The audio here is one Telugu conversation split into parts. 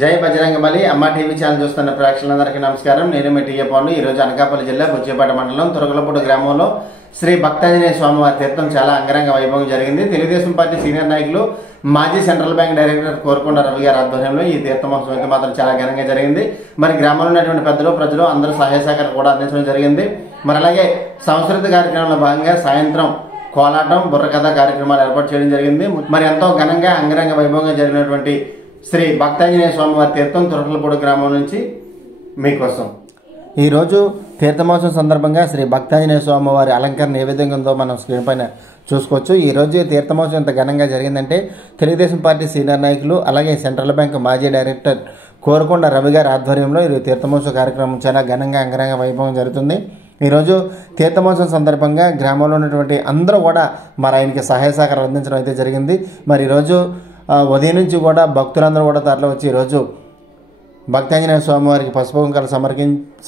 జై బజరంగబలి అమ్మ టీవీ ఛానల్ చూస్తున్న ప్రేక్షకులందరికీ నమస్కారం. నేను మీ టీఏ పౌండు. ఈరోజు అనకాపల్లి జిల్లా బుచ్చిపేట మండలం తురగలపూడి గ్రామంలో శ్రీ భక్తాంజనేయ స్వామివారి తీర్థం చాలా అంగరంగ వైభవం జరిగింది. తెలుగుదేశం పార్టీ సీనియర్ నాయకులు మాజీ central bank director Korukonda Ravi గారి ఆధ్వర్యంలో ఈ తీర్థమోత్సవం అయితే మాత్రం చాలా ఘనంగా జరిగింది. మరి గ్రామంలో ఉన్నటువంటి పెద్దలు ప్రజలు అందరూ సహాయ సహకారం కూడా అందించడం జరిగింది. మరి అలాగే సంస్కృతి కార్యక్రమంలో భాగంగా సాయంత్రం కోలాటం బుర్రకథ కార్యక్రమాలు ఏర్పాటు చేయడం జరిగింది. మరి ఎంతో ఘనంగా అంగరంగ వైభవంగా జరిగినటువంటి శ్రీ భక్తాంజనేయ స్వామివారి తీర్థం తురగలపూడి గ్రామం నుంచి మీకోసం. ఈరోజు తీర్థమోత్సవం సందర్భంగా శ్రీ భక్తాంజనేయ స్వామివారి అలంకరణ ఏ విధంగా ఉందో మనం స్క్రీన్ పైన చూసుకోవచ్చు. ఈరోజు తీర్థమోత్సవం ఇంత ఘనంగా జరిగిందంటే తెలుగుదేశం పార్టీ సీనియర్ నాయకులు అలాగే సెంట్రల్ బ్యాంక్ మాజీ డైరెక్టర్ కోరుకొండ రవి గారి ఆధ్వర్యంలో ఈ తీర్థమోత్సవ కార్యక్రమం చాలా ఘనంగా అంగరంగ వైభవం జరుగుతుంది. ఈరోజు తీర్థమోత్సవం సందర్భంగా గ్రామంలో ఉన్నటువంటి అందరూ కూడా మరి ఆయనకి సహాయ సహకారం అందించడం అయితే జరిగింది. మరి ఈరోజు ఉదయం నుంచి కూడా భక్తులందరూ కూడా తరలి వచ్చి ఈరోజు భక్తాంజనేయ స్వామివారికి పసుపు కుంకాలు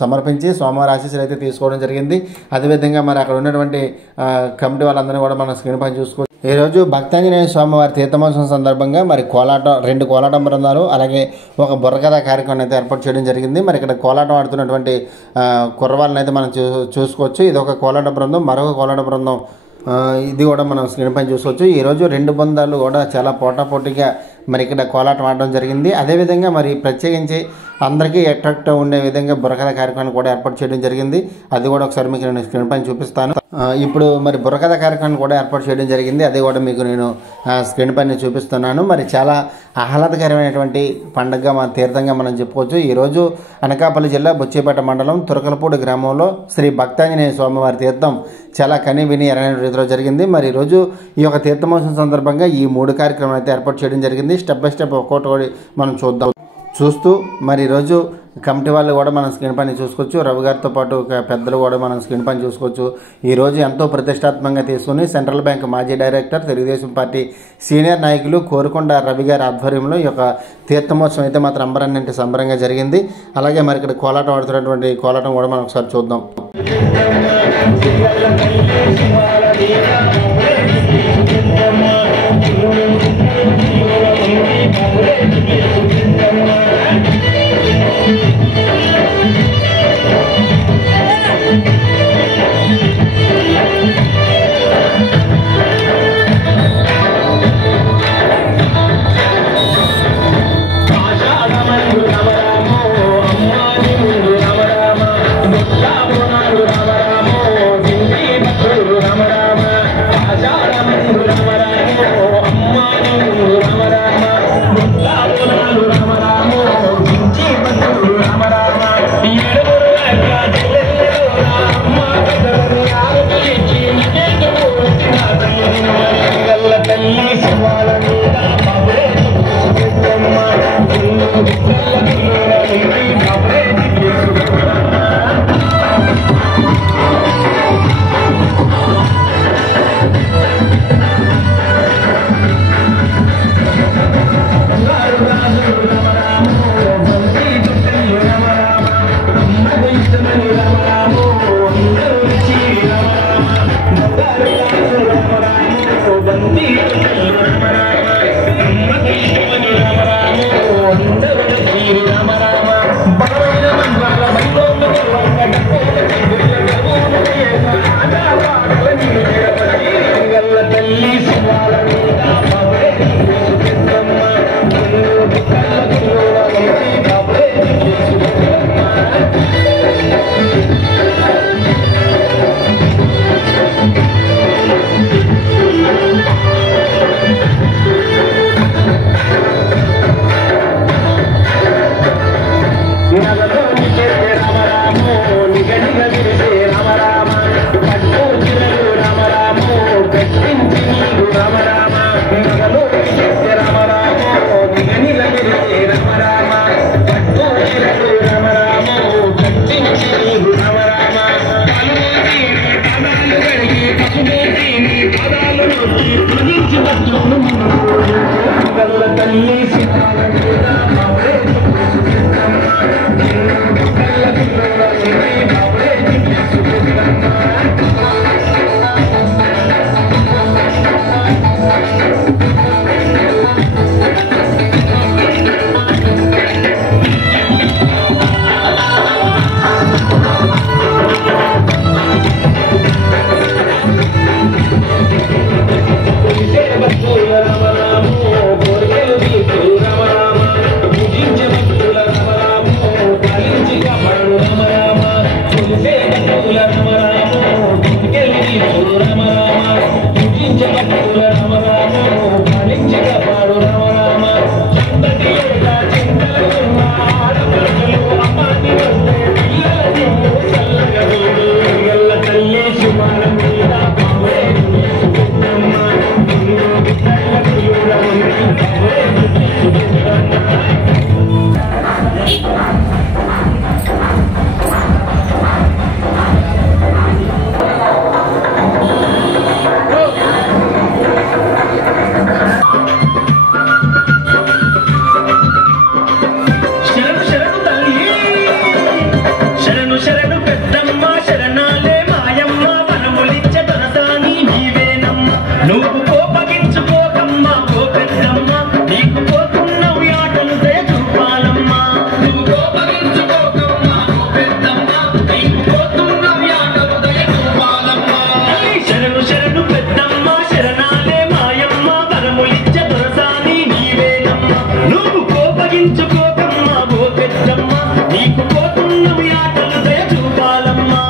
సమర్పించి స్వామివారి ఆశీస్సులు అయితే తీసుకోవడం జరిగింది. అదేవిధంగా మరి అక్కడ ఉన్నటువంటి కమిటీ వాళ్ళందరినీ కూడా మనం స్క్రీన్ పైన చూసుకోవచ్చు. ఈరోజు భక్తాంజనేయ స్వామివారి తీర్థమోత్సవం సందర్భంగా మరి రెండు కోలాటం బృందాలు అలాగే ఒక బుర్రకథ కార్యక్రమం అయితే ఏర్పాటు చేయడం జరిగింది. మరి ఇక్కడ కోలాటం ఆడుతున్నటువంటి కుర్రవాళ్ళని అయితే మనం చూసుకోవచ్చు. ఇది ఒక కోలాట బృందం, మరొక కోలాట బృందం ఇది కూడా మనం స్క్రీన్ పైన చూసుకోవచ్చు. ఈరోజు రెండు బృందాలు కూడా చాలా పోటాపోటీగా మరి ఇక్కడ కోలాటం ఆడడం జరిగింది. అదేవిధంగా మరి ప్రత్యేకించి అందరికీ అట్రాక్ట్ ఉండే విధంగా బుర్రకథ కార్యక్రమాన్ని కూడా ఏర్పాటు చేయడం జరిగింది. అది కూడా ఒకసారి మీకు నేను స్క్రీన్ పైన చూపిస్తాను. ఇప్పుడు మరి బుర్రకథ కార్యక్రమాన్ని కూడా ఏర్పాటు చేయడం జరిగింది. అది కూడా మీకు నేను స్క్రీన్ పైన చూపిస్తున్నాను. మరి చాలా ఆహ్లాదకరమైనటువంటి పండుగగా మన తీర్థంగా మనం చెప్పుకోవచ్చు. ఈరోజు అనకాపల్లి జిల్లా బుచ్చిపేట మండలం తురకలపూడి గ్రామంలో శ్రీ భక్తాంజనేయ స్వామివారి తీర్థం చాలా కని విని ఎరగని రీతిలో జరిగింది. మరి ఈరోజు ఈ యొక్క తీర్థమోత్సవం సందర్భంగా ఈ 3 కార్యక్రమాలు అయితే ఏర్పాటు చేయడం జరిగింది. స్టెప్ బై స్టెప్ ఒక్కొక్కటి మనం చూస్తూ మరి ఈరోజు కమిటీ వాళ్ళు కూడా మనం స్క్రీన్ పైన చూసుకోవచ్చు. రవి గారితో పాటు పెద్దలు కూడా మనం స్క్రీన్ పైన చూసుకోవచ్చు. ఈరోజు ఎంతో ప్రతిష్టాత్మకంగా తీసుకుని సెంట్రల్ బ్యాంక్ మాజీ డైరెక్టర్ తెలుగుదేశం పార్టీ సీనియర్ నాయకులు కోరుకొండ రవి గారి ఆధ్వర్యంలో ఈ యొక్క తీర్థమోత్సవం అయితే మాత్రం అంబరాన్నింటి సంబరంగా జరిగింది. అలాగే మరి ఇక్కడ కోలాటం ఆడుతున్నటువంటి కోలాటం కూడా మనం ఒకసారి చూద్దాం. పట్టించుకోకమ్మా ఓ పెద్దమ్మ, నీకు పోతున్నవి ఆటలు దయ చూపాలమ్మా.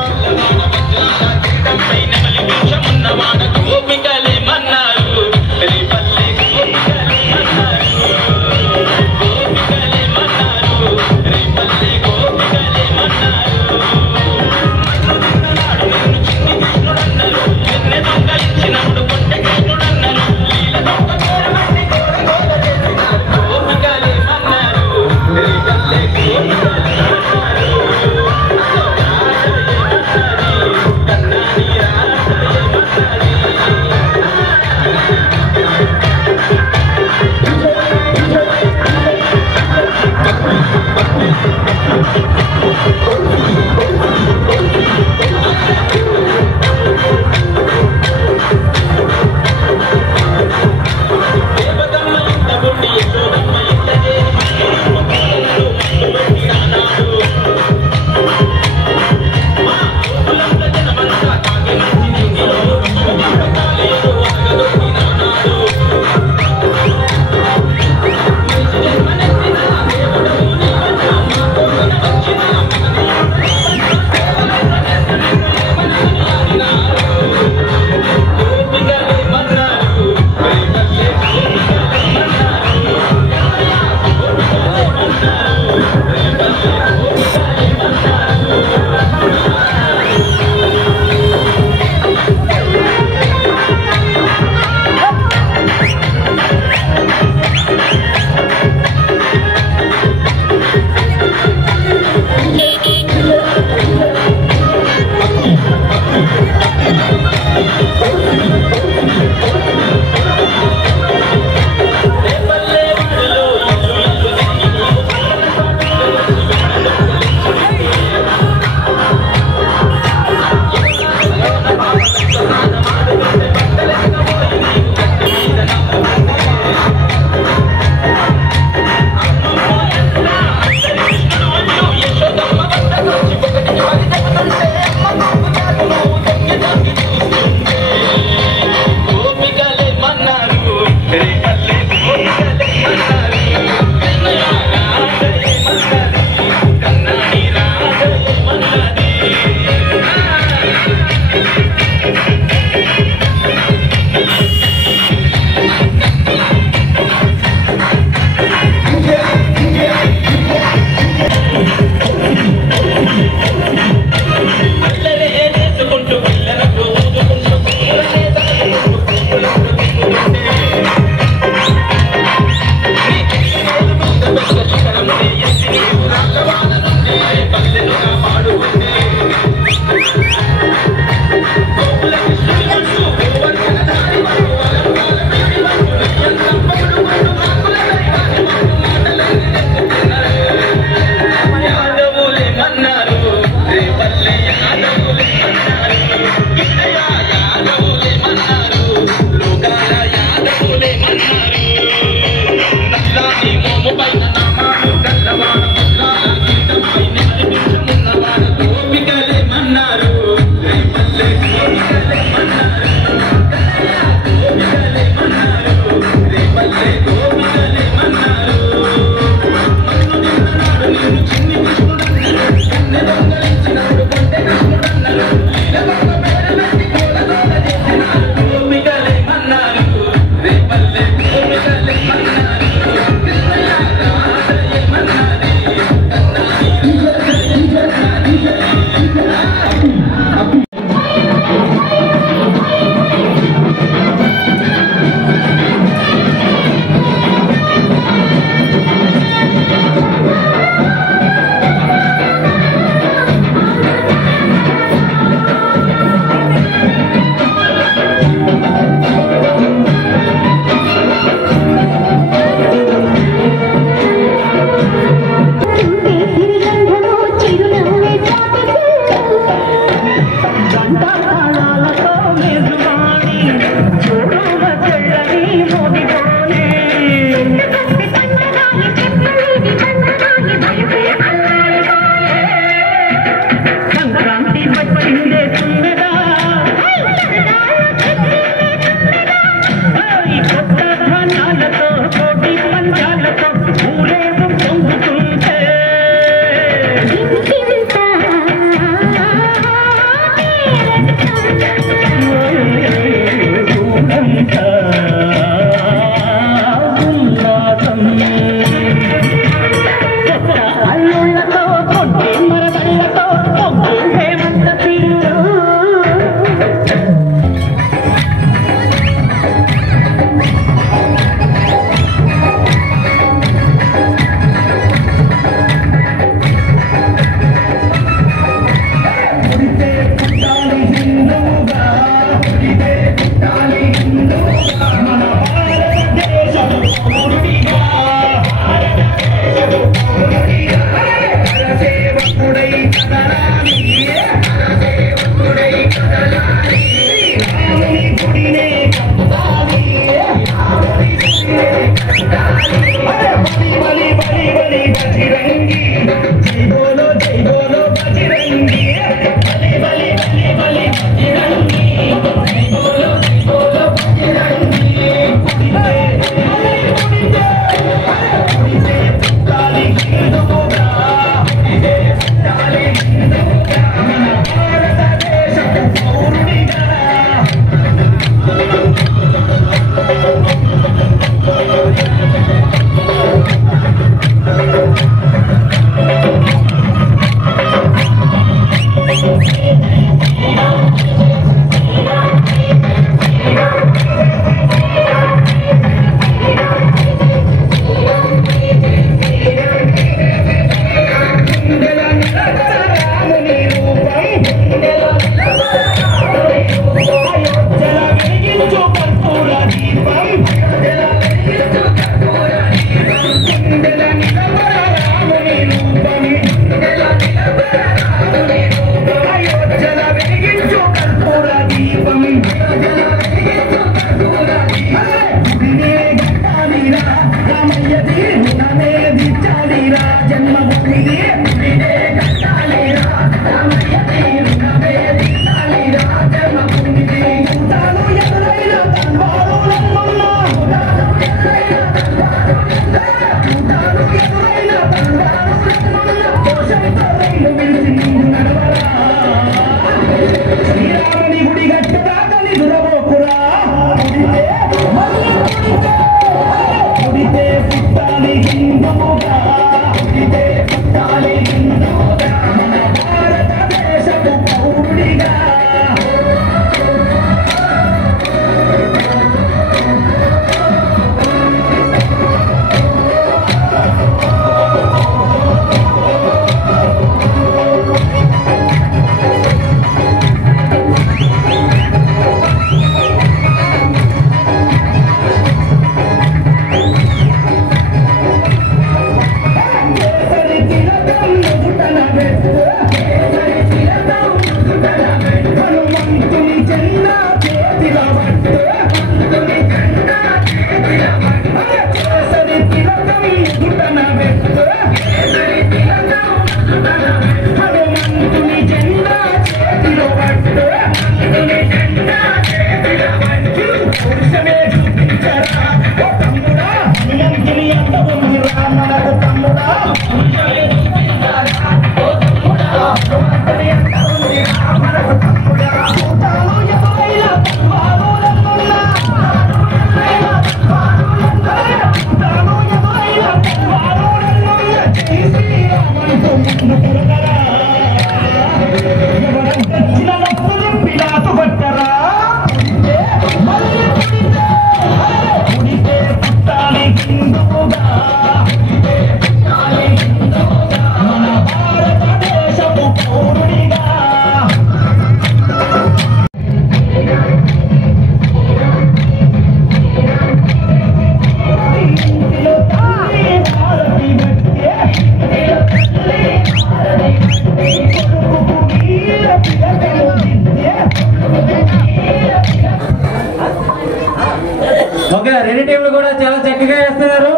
ఓకే, రెండు టీంలు కూడా చాలా చక్కగా వేస్తున్నారు.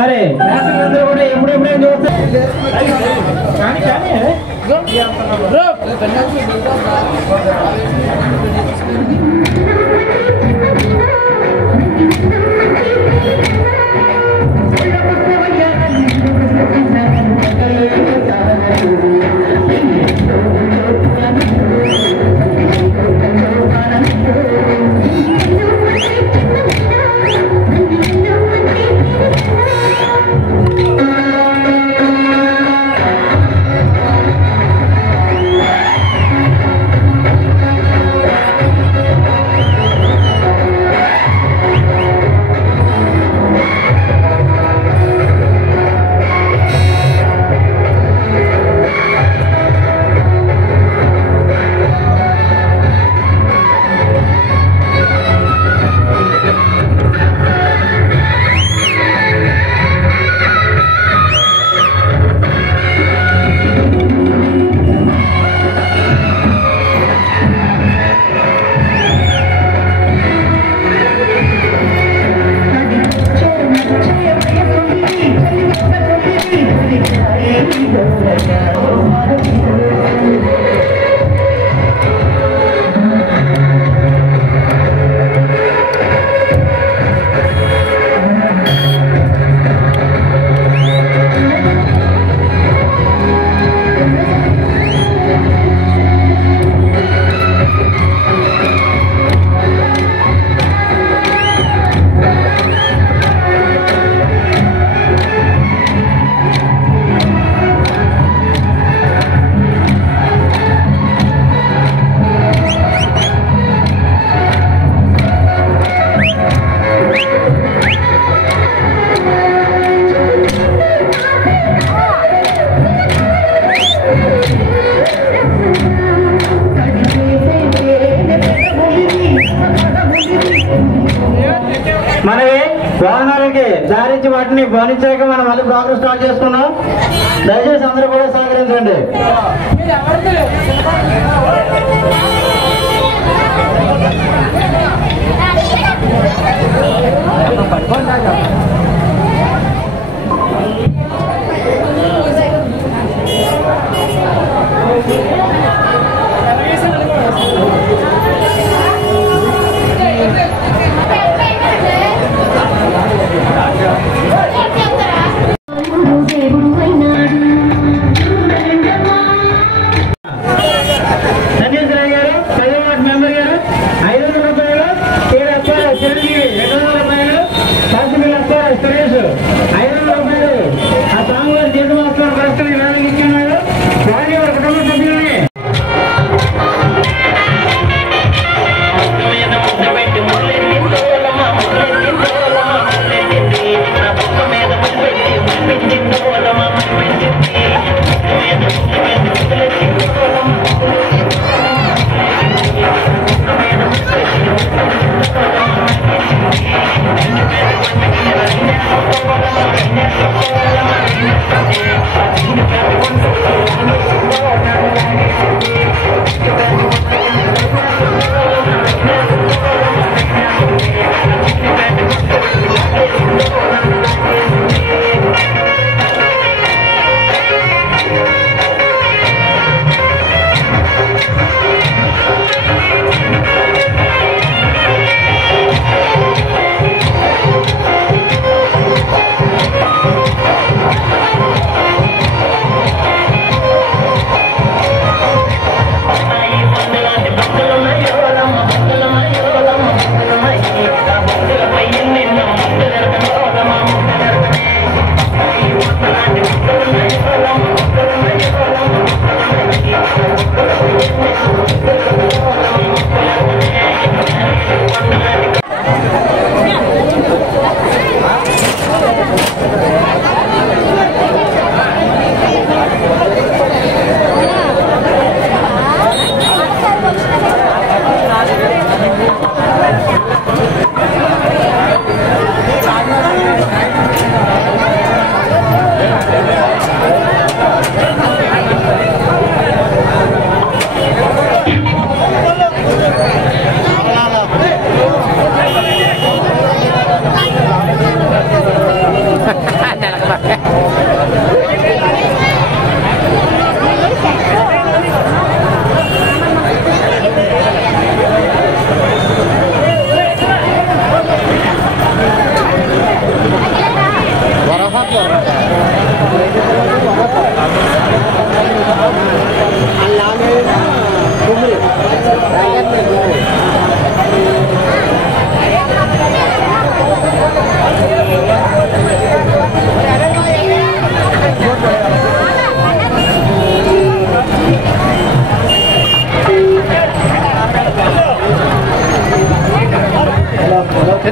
మరి అందరూ కూడా ఎప్పుడెప్పుడేం చూస్తారు. మనవి వాహనాలకి దారించి వాటిని బానించాక మనం మళ్ళీ ప్రోగ్రెస్ స్టార్ట్ చేసుకున్నాం. దయచేసి అందరూ కూడా సహకరించండి.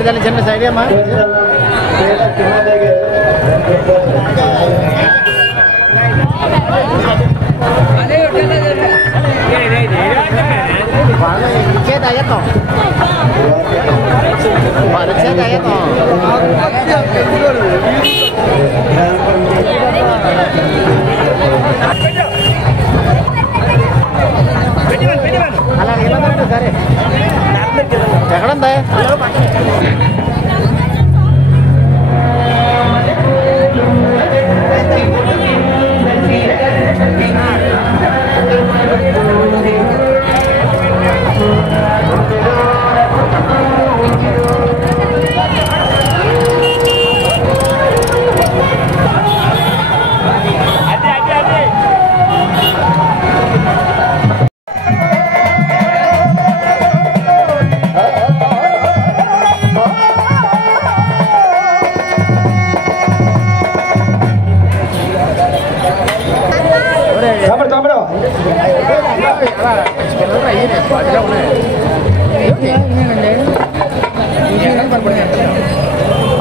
దాన్ని చిన్న సైడ్ అమ్మా. అలా నిలబడి సరే ఎక్కడుందా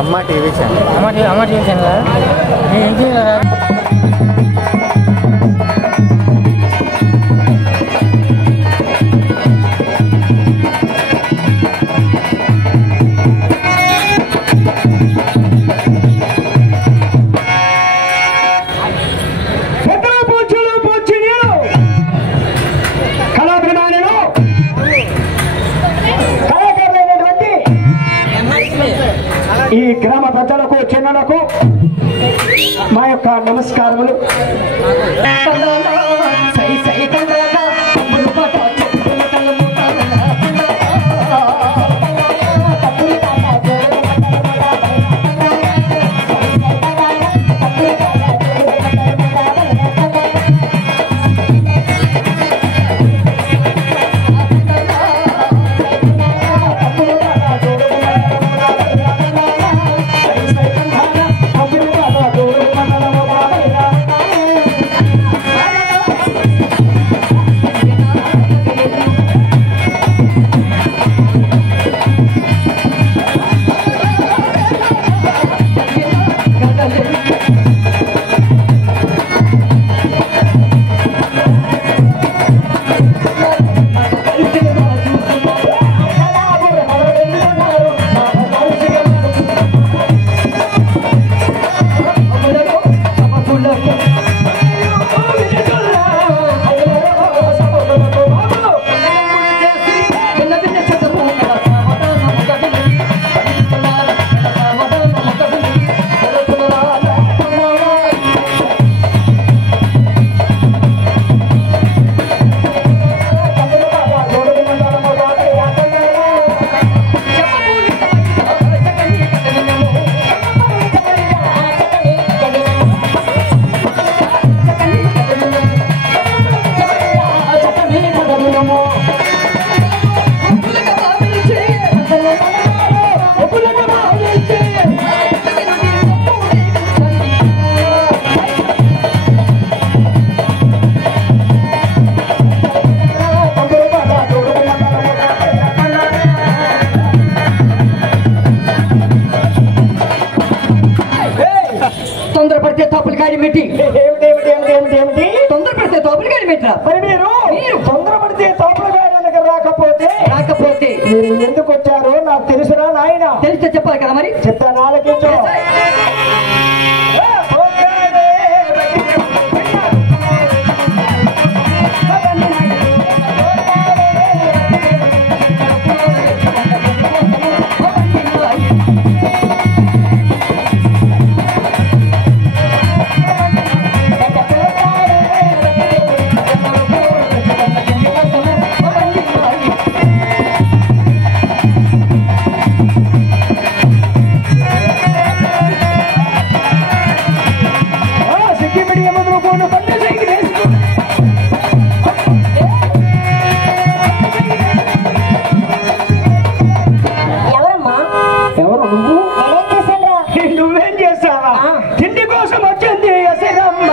అమ్మ టీవీ ఛానల్ అమ్మ టీవీ ఛానల్ ఏంటి ఈ గ్రామ ప్రజలకు చిన్నలకు మా యొక్క నమస్కారములు. తొందరపడితే తప్పులు కాడి మెట్టి తొందరపడితే తప్పులు కాడి మెట్రా. మరి మీరు తొందరపడితే తోపులు గాయడానికి రాకపోతే మీరు ఎందుకు వచ్చారో నాకు తెలుసురా నాయన. తెలిస్తే చెప్పాలి కదా మరి. చెప్తాను, ఆలకించు. నువ్వేం చేసావా? తిండి కోసం వచ్చింది అసరమ్మ.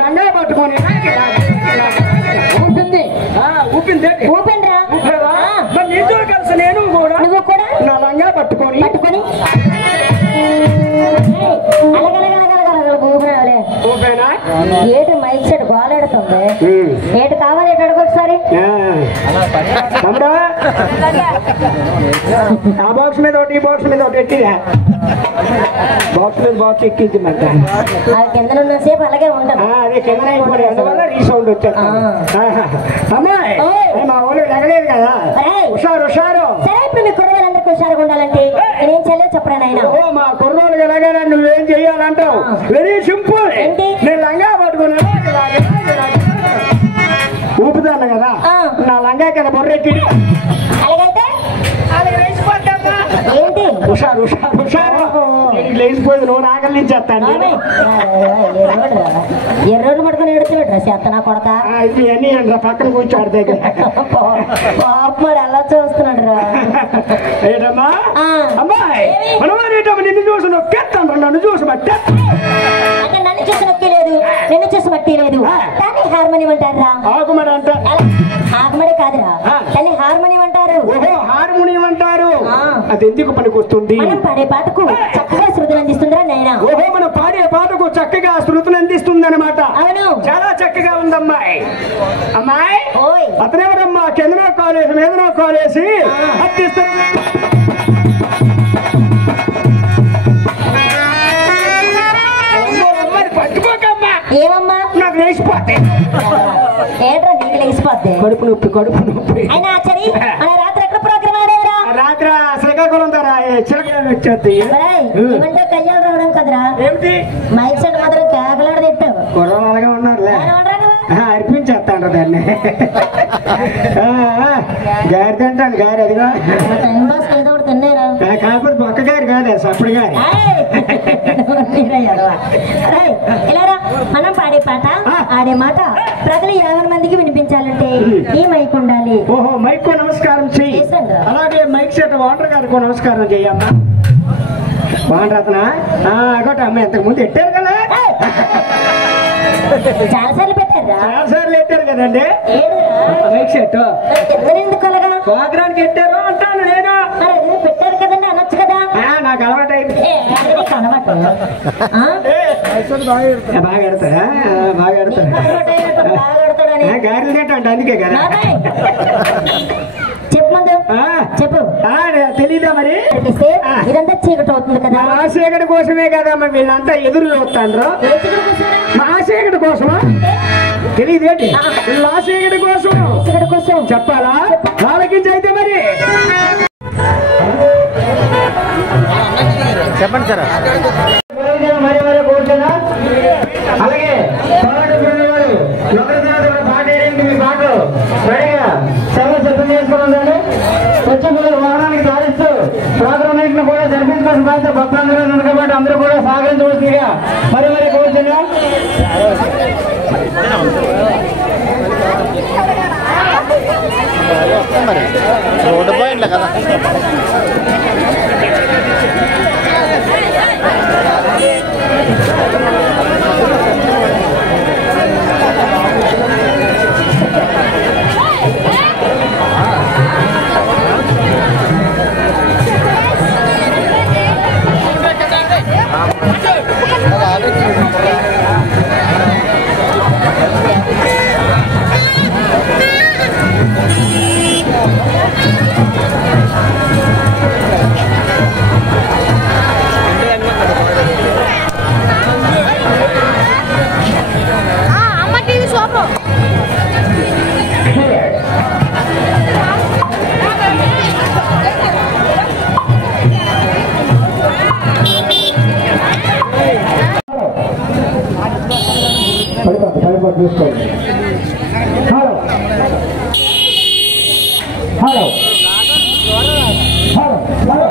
లంగా పట్టుకొని ఊపిండ్రా మరి నీతో కలిసి నేను కూడా నువ్వు కూడా నా లంగా పట్టుకొని ఊపిరాలే ఊపేనా ఏటు మైక్ సెట్ గోలెడుతుంది ఏటు కావాలి ఏటు అడుగు ఒకసారి తమ్ముడా ఆ బాక్స్ మీద ఒకటి ఈ బాక్స్ మీద ఒకటి ఎక్కిదా బాక్స్ మీద బాక్స్ ఎక్కించిందంట అది కింద ఉన్న సేపు అలాగే ఉంటుంది అదే కింద అయిపోయి అందువల్ల రీసౌండ్ వచ్చేస్తా అమ్మాయి మా ఊళ్ళో ఎగలేదు కదా హుషారు సరే ఇప్పుడు మీ కుర్రవాళ్ళందరికీ హుషారుగా ఉండాలంటే నేనేం చేయలేదు చెప్పరా నాయన ఓ మా కుర్రోలు ఎలాగైనా నువ్వేం చెయ్యాలంటావు వెరీ సింపుల్ నేను లంగా పట్టుకున్నా ఊపుతాను కదా నా లంగా కింద బొర్రెట్టి అలాగైతే ఏంటి హుషారు లేచిపోయింది నువ్వు నాగలి నుంచి చేస్తాను ఎర్రోడ్లు పట్టుకుని ఎడుతున్నట్రా చేత నా కొడక ఇవన్నీ రా పక్కన కూర్చోడు దగ్గర పాపమాడు ఎలా చూస్తున్నాడు రా ఏంటమ్మా అమ్మాయి మనమేటమ్మా నిన్ను చూసి నొక్కేస్తాను నన్ను చూసి బట్టే అంటే నన్ను చూసి నొక్కలేదు నిన్ను చూసి బట్టి లేదు దాన్ని హార్మోనియం అంటారా ఆకుమడి అంటే ఆకుమడి కాదురా దాన్ని హార్మోనియం అంటారు ఓహో హార్మోనియం అంటారు అది ఎందుకు పనికి వస్తుంది మనం పాడే పాటకు చక్కగా శృతులు అందిస్తుందిరా నైనా ఓహో మనం పాడే పాటకు చక్కగా శృతులు అందిస్తుంది అనమాట అవును చాలా చక్కగా ఉందమ్మాయి అమ్మాయి ఓయ్ అతనేవరమ్మా కిందనో కాలేసి మీదనో కాలేసి పట్టుకోకమ్మా ఏమమ్మా నాకు లేచిపోతే ఏట్రా నీకు లేచిపోద్ది కడుపు నొప్పి అయినా ఆచారి మన రాత్రి ఎక్కడ ప్రోగ్రామ్ ఆడేవరా రాత్రి శ్రీకాకుళం ద్వారా చిలకలు వచ్చేది ఏమంటే కయ్యాలు రావడం కదరా ఏమిటి మైక్ సెట్ మాత్రం కేకలాడ తిట్టావు కుర్రలు అలాగే ఉన్నారులే అర్పించేస్తాను దాన్ని గారి తింటాను గారి అదిగా టైం పాస్ ఏదో ఒకటి తిన్నారా కాకపోతే పక్క గారి కాదు సప్పుడు గారి ఇలారా మనం పాడే పాట ఆడే మాట ప్రజలు 50 మందికి వినిపించాలంటే ఈ మైక్ ఉండాలి ఓహో మైక్ కు నమస్కారం చెయ్యి అలాగే మైక్ సెట్ వాటర్ గారికి నమస్కారం చెయ్యమ్మా బాగుంటాతనా అగోట అమ్మ ఇంతకు ముందు ఎట్టారు కదా చాలా సార్లు పెట్టారా చాలా సార్లు ఎట్టారు కదండి మైక్ సెట్ ఎందుకు అలాగా ప్రోగ్రానికి ఎట్టారు అంటాను నేను పెట్టారు కదండి అనొచ్చు కదా నాకు అలవాటు అయిపోయింది బాగా ఎడతారా బాగా ఎడతారా గారెలు తింటా అందుకే కదా చెప్పమందు చెప్పు తెలీదా మరి ఇదంతా చీకటి అవుతుంది కదా మా చీకటి కోసమే కదమ్మా వీళ్ళంతా ఎదురు చూస్తాండ్రు మా చీకటి కోసమా తెలియదేంటి మా చీకటి కోసం చెప్పాలా వాళ్ళకి అయితే మరి చెప్పండి సార్ అలాగే మీ పాటలు రెడీగా సెలవు సిద్ధం చేసుకున్నాను వచ్చి మీరు వాహనానికి సాధిస్తూ ప్రోగ్రాం నైట్ను కూడా జరిపించుకోవాల్సిన బాధ్యత భక్తులందరూ ఉన్నారు కాబట్టి అందరూ కూడా సహకరించవలసిందిగా మరి కోరుతున్నాం. మరి రోడ్డు పోయిండ్లే కదా చూసుకోండి. హలో హలో హలో హలో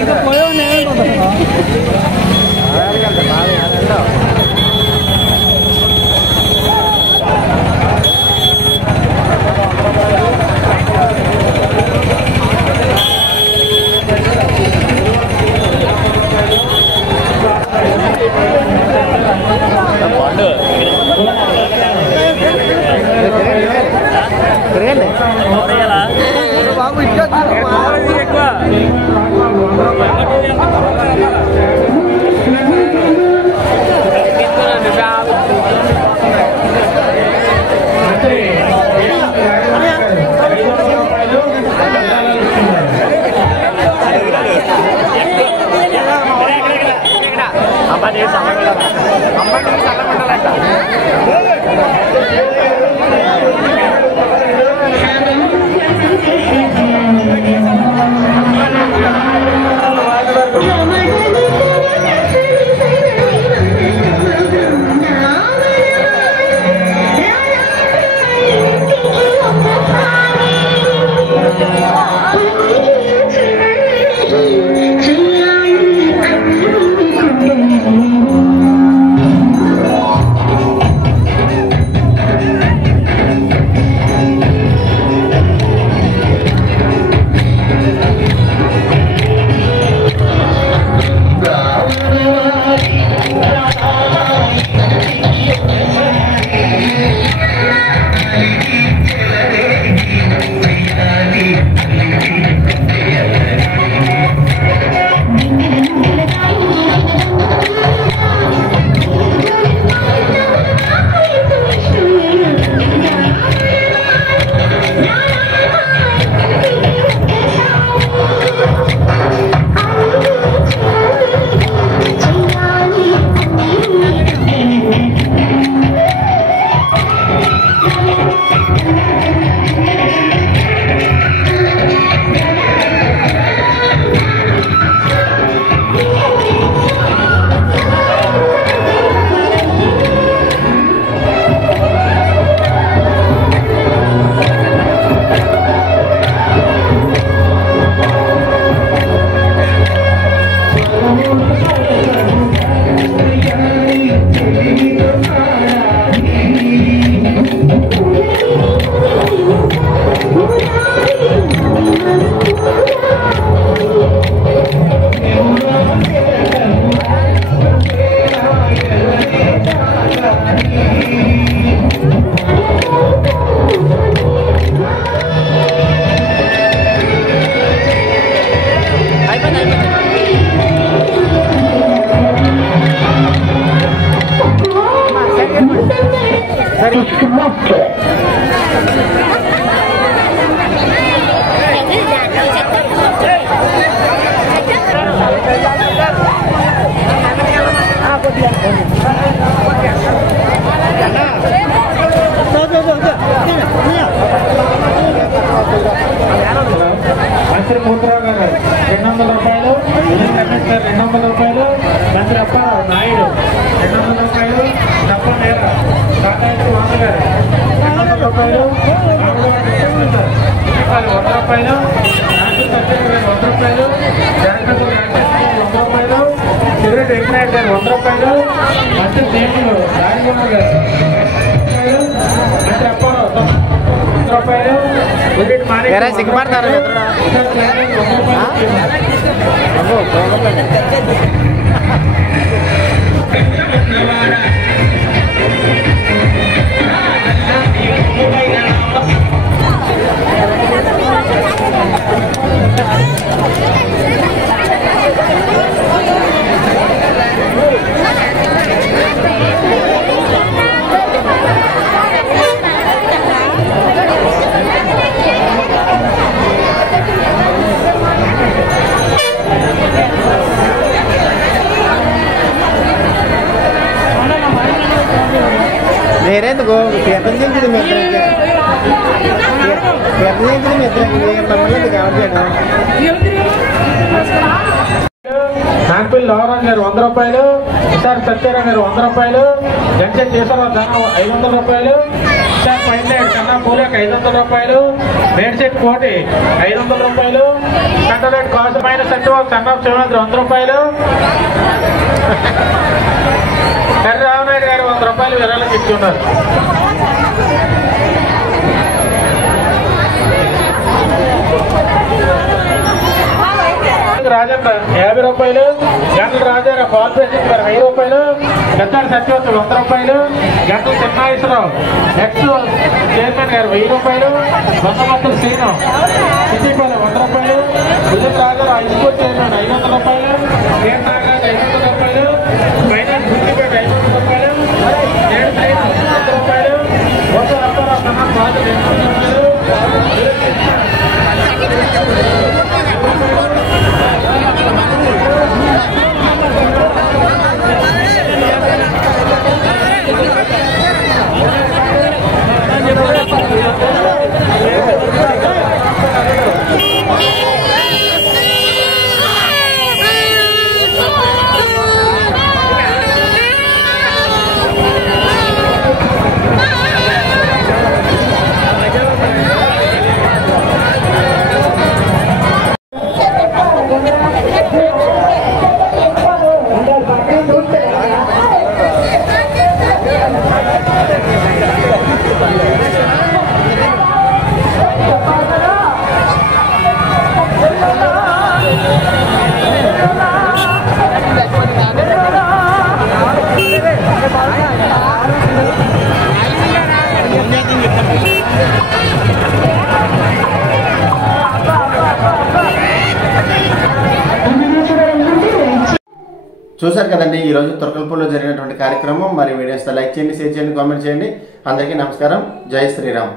ఇంకా పోయే మంత్రి మూర్తిరావు గారు 200 రూపాయలు, రమేష్ గారు 200 రూపాయలు, మంత్రి అప్పారావు నాయుడు 200 రూపాయలు, తప్ప నేర కాకాయత్రి 100 గారు 200 రూపాయలు, 100 రూపాయలు, రాష్ట్ర సత్యం గారు 100 రూపాయలు, జాగ్రత్త 100 రూపాయలు, సిగరెట్ వెంకనాయుడు గారు 100 రూపాయలు, మంత్రి దేవుడు రాజకుమార్ గారు మంత్రి అప్పారావు 100 రూపాయలు, సిగ్గుపడతారు నేరేందుకు తీర్థం చేయించింది మీ ఇద్దరికి, తీర్థం చేయించింది మీ ఇద్దరికి మమ్మల్ని కావట్లేదు. నాగపల్లి లోవరాజు గారు 100 రూపాయలు, విశాఖ సత్యరావు గారు 100 రూపాయలు, జంక్షన్ కేశవరావు ధనం 500 రూపాయలు, విశాఖ పైనాడు కన్నా పూలక 500 రూపాయలు, మేడ్సెట్ కోటి 500 రూపాయలు, కంటరెడ్డి కోసమైన సత్యవాళ్ళు సన్నాఫ్ శివనాథ్ 100 రూపాయలు, హరిరామనాయుడు గారు 100 రూపాయలు విరాళం ఇస్తున్నారు. రాజన్న 50 రూపాయలు, గంటల రాజారావు కార్పొరేషన్ గారు 1000 రూపాయలు, గద్దాల సత్యవతి 100 రూపాయలు, గంటల చిన్నాయేశ్వరరావు నెక్స్ట్ చైర్మన్ గారు 1000 రూపాయలు, బందమత్తుల శ్రీను సిద్దిపల్లి 100 రూపాయలు, విజయ రాజారావు హై స్కూల్ చైర్మన్ 500 రూపాయలు, కేర్ నాగరాజు 500 రూపాయలు, ఫైనాన్స్ గుర్తిపేట 500 రూపాయలు, నేడు శ్రీను 100 రూపాయలు, బొత్స అప్పారావు కన్నా బాధ 200 రూపాయలు, చూశారు కదండి ఈరోజు తురకలపూడిలో జరిగినటువంటి కార్యక్రమం. మరి వీడియోస్ లైక్ చేయండి, షేర్ చేయండి, కామెంట్ చేయండి. అందరికీ నమస్కారం. జై శ్రీరామ్.